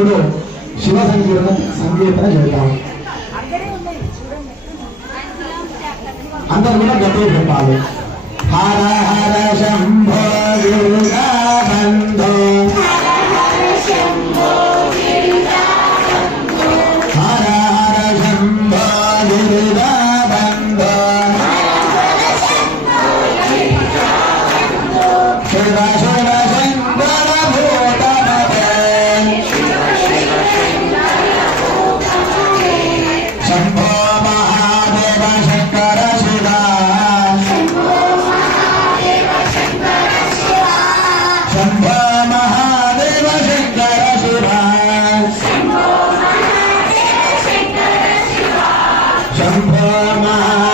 ఇప్పుడు శివ సంకీర్తన చేద్దాం. అందరూ కూడా గట్టిగా చెప్పాలి. హర హర శంభో దుర్గా బంధో, హర హర శంభో దుర్గా బంధో, శివ శివ శంకర భూతమతే, శంభో మహాదేవ శంకర శివ, శంభో మహాదేవ శంకర శివ, శంభో మహాదేవ శంకర శివ, శంభో మహాదేవ